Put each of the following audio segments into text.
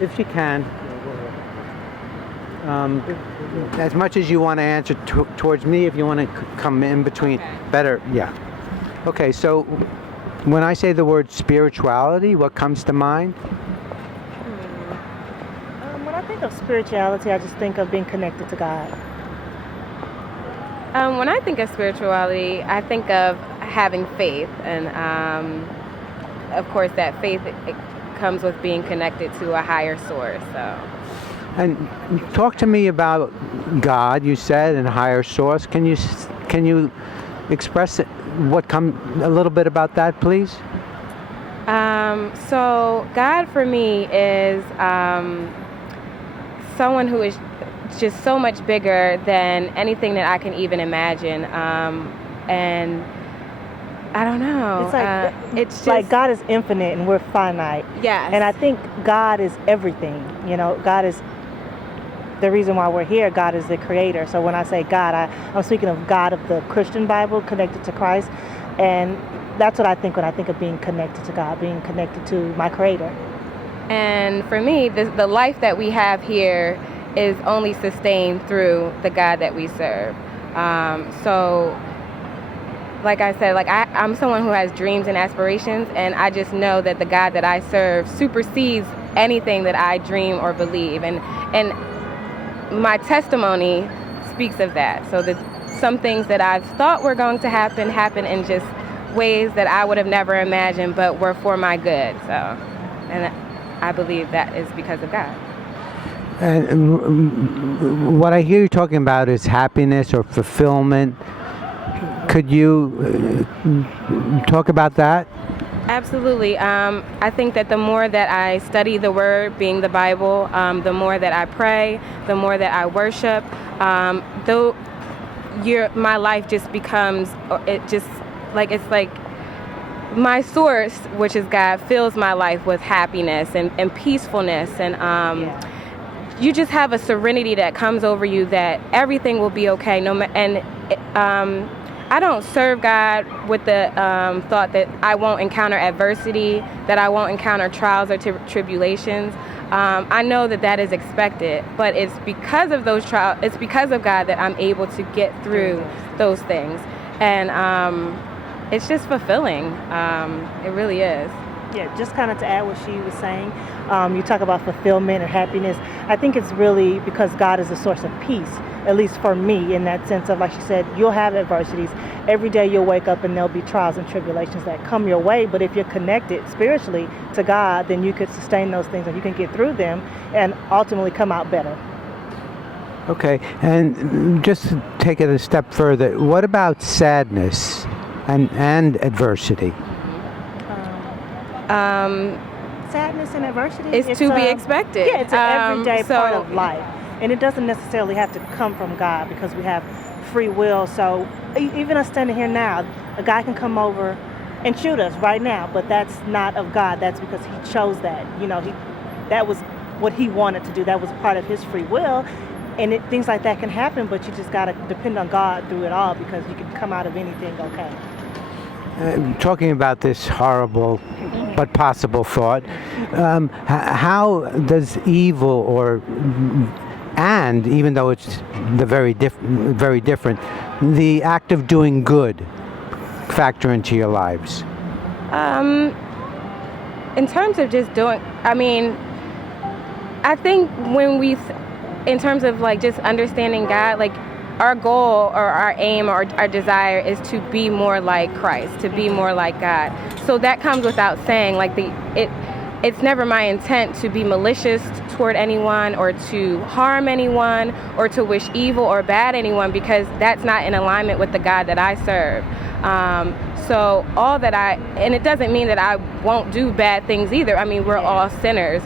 If you can, as much as you want to answer towards me, if you want to come in between, Okay. better, yeah. Okay, so when I say the word spirituality, what comes to mind? When I think of spirituality, I just think of being connected to God. When I think of spirituality, I think of having faith, and of course, that faith it comes with being connected to a higher source. So, And talk to me about God, you said, and higher source. Can you express what come a little bit about that, please? so God for me is someone who is just so much bigger than anything that I can even imagine. And I don't know. It's just Like God is infinite and we're finite. yes. And I think God is everything. You know, God is the reason why we're here. God is the creator. So when I say God, I'm speaking of God of the Christian Bible, connected to Christ. And that's what I think when I think of being connected to God, being connected to my creator. And for me, the life that we have here is only sustained through the God that we serve. So, like I said, I'm someone who has dreams and aspirations, and I just know that the God that I serve supersedes anything that I dream or believe. And my testimony speaks of that. So that some things that I've thought were going to happen in just ways that I would have never imagined, but were for my good. So, and I believe that is because of God. And what I hear you talking about is happiness or fulfillment. Could you talk about that? Absolutely. I think that the more that I study the Word, being the Bible, the more that I pray, the more that I worship, my life just becomes, it's like my source, which is God, fills my life with happiness and peacefulness, and you just have a serenity that comes over you that everything will be okay. I don't serve God with the thought that I won't encounter adversity, that I won't encounter trials or tribulations. I know that is expected, but it's because of those trials, it's because of God that I'm able to get through those things. And it's just fulfilling. It really is. Yeah, just kind of to add what she was saying, you talk about fulfillment or happiness. I think it's really because God is a source of peace, at least for me, in that sense of, like she said, you'll have adversities. Every day you'll wake up and there'll be trials and tribulations that come your way. But if you're connected spiritually to God, then you could sustain those things and you can get through them and ultimately come out better. Okay, and just to take it a step further, what about sadness and adversity? Sadness and adversity It's to be expected. Yeah, it's an everyday part so- of life. And it doesn't necessarily have to come from God because we have free will. So even us standing here now, a guy can come over and shoot us right now, but that's not of God. That's because he chose that. You know, that was what he wanted to do. That was part of his free will. And things like that can happen, but you just got to depend on God through it all because you can come out of anything okay. Talking about this horrible but possible thought, how does evil and even though it's very different, the act of doing good factor into your lives? In terms of just doing, I think when in terms of like just understanding God, like our goal or our aim or our desire is to be more like Christ, to be more like God. So that comes without saying, like it's never my intent to be malicious toward anyone or to harm anyone or to wish evil or bad anyone, because that's not in alignment with the God that I serve. So and it doesn't mean that I won't do bad things either. I mean, we're all sinners.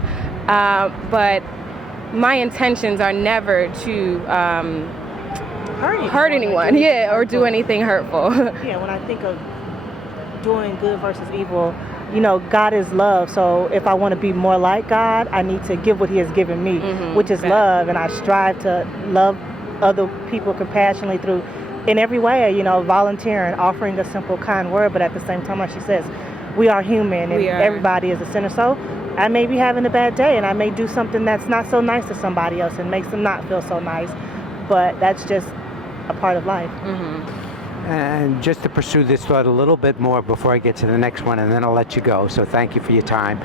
But my intentions are never to hurt anyone, or do anything hurtful. Yeah, when I think of doing good versus evil, you know, God is love. So if I want to be more like God, I need to give what he has given me, which is love. And I strive to love other people compassionately through, in every way, you know, volunteering, offering a simple, kind word. But at the same time, like she says, we are human and everybody is a sinner. So I may be having a bad day and I may do something that's not so nice to somebody else and makes them not feel so nice, but that's just a part of life. And just to pursue this thought a little bit more before I get to the next one, and then I'll let you go. So thank you for your time.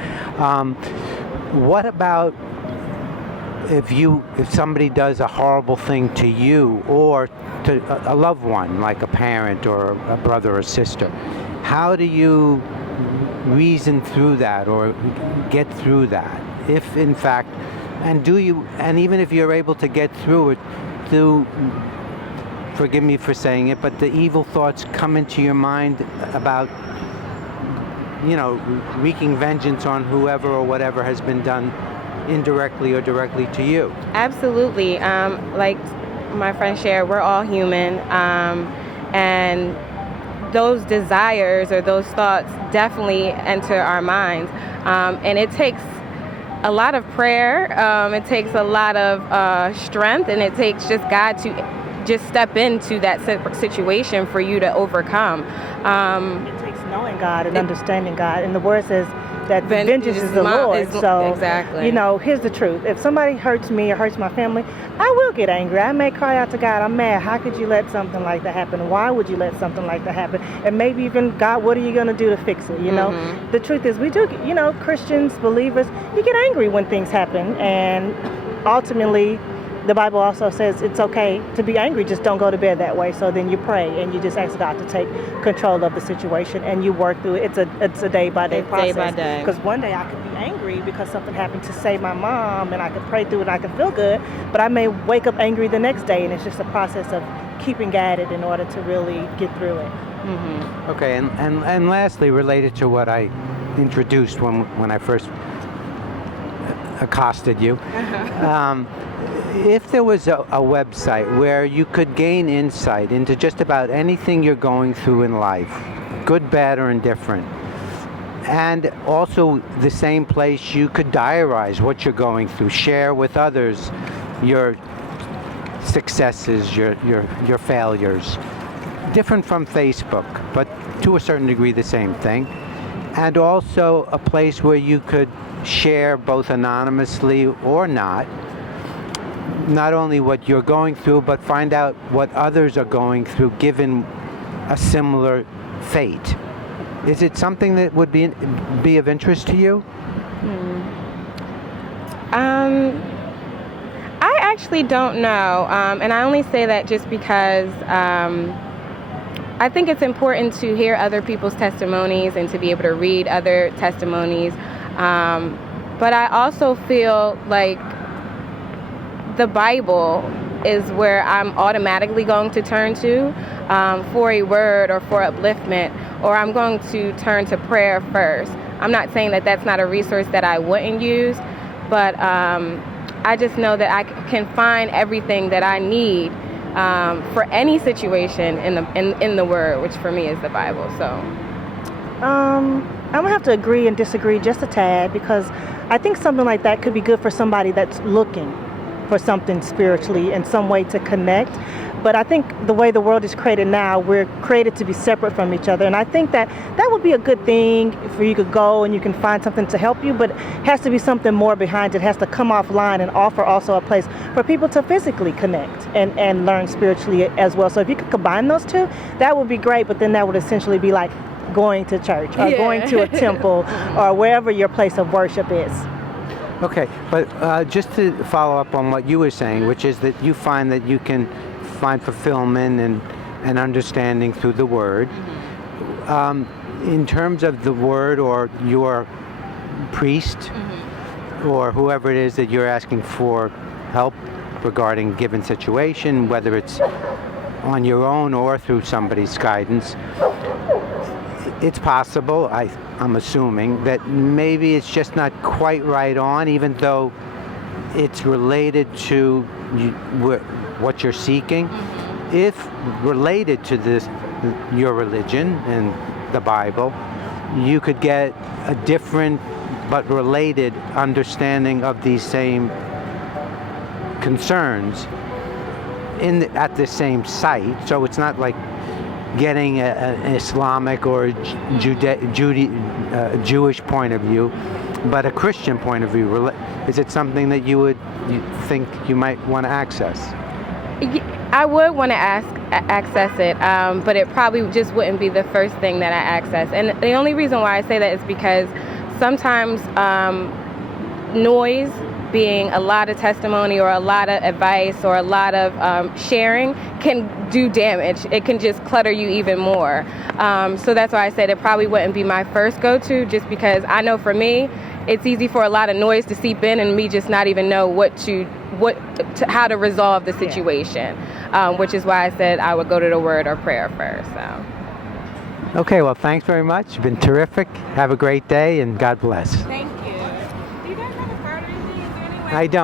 What about if somebody does a horrible thing to you or to a loved one, like a parent or a brother or sister? How do you reason through that or get through that? If in fact, and even if you're able to get through it, forgive me for saying it, but the evil thoughts come into your mind about, wreaking vengeance on whoever or whatever has been done indirectly or directly to you. Absolutely. Like my friend shared, we're all human, and those desires or those thoughts definitely enter our minds, and it takes a lot of prayer, it takes a lot of strength, and it takes just God to just step into that situation for you to overcome. It takes knowing God and understanding God, and the word says that vengeance is the Lord. So, exactly. Here's the truth. If somebody hurts me or hurts my family, I will get angry. I may cry out to God, I'm mad. How could you let something like that happen? Why would you let something like that happen? And maybe even, God, what are you going to do to fix it? The truth is, we do, Christians, believers, you get angry when things happen. And ultimately, the Bible also says it's okay to be angry, just don't go to bed that way. So then you pray and you just ask God to take control of the situation and you work through it. It's a day-by-day process. Day by day. Because one day I could be angry because something happened to save my mom and I could pray through it and I could feel good, but I may wake up angry the next day, and it's just a process of keeping at it in order to really get through it. Okay, and lastly, related to what I introduced when I first accosted you, if there was a website where you could gain insight into just about anything you're going through in life, good, bad, or indifferent, and also the same place you could diarize what you're going through, share with others your successes, your failures, different from Facebook, but to a certain degree the same thing, and also a place where you could share both anonymously or not only what you're going through, but find out what others are going through given a similar fate. Is it something that would be of interest to you? I actually don't know, and I only say that just because I think it's important to hear other people's testimonies and to be able to read other testimonies, but I also feel like the Bible is where I'm automatically going to turn to for a word or for upliftment, or I'm going to turn to prayer first. I'm not saying that that's not a resource that I wouldn't use, but I just know that I can find everything that I need for any situation in the Word, which for me is the Bible. So I'm gonna have to agree and disagree just a tad, because I think something like that could be good for somebody that's looking for something spiritually in some way to connect. But I think the way the world is created now, we're created to be separate from each other. And I think that would be a good thing for you could go and you can find something to help you, but it has to be something more behind it. It has to come offline and offer also a place for people to physically connect and learn spiritually as well. So if you could combine those two, that would be great. But then that would essentially be like going to church or going to a temple or wherever your place of worship is. Okay, but just to follow up on what you were saying, which is that you find that you can find fulfillment and understanding through the Word. In terms of the Word or your priest or whoever it is that you're asking for help regarding a given situation, whether it's on your own or through somebody's guidance, it's possible, I'm assuming, that maybe it's just not quite right on, even though it's related to what you're seeking. If related to your religion and the Bible, you could get a different but related understanding of these same concerns at the same site. So it's not like getting an Islamic or Jewish point of view but a Christian point of view, is it something that you think you might want to access? I would want to access it, but it probably just wouldn't be the first thing that I access. And the only reason why I say that is because sometimes noise, being a lot of testimony or a lot of advice or a lot of sharing, can do damage. It can just clutter you even more. So that's why I said it probably wouldn't be my first go-to, just because I know for me, it's easy for a lot of noise to seep in and me just not even know how to resolve the situation, which is why I said I would go to the word or prayer first. So. Okay, well, thanks very much. You've been terrific. Have a great day, and God bless. Thank you. Do you guys have a card or anything? Is there any way I don't.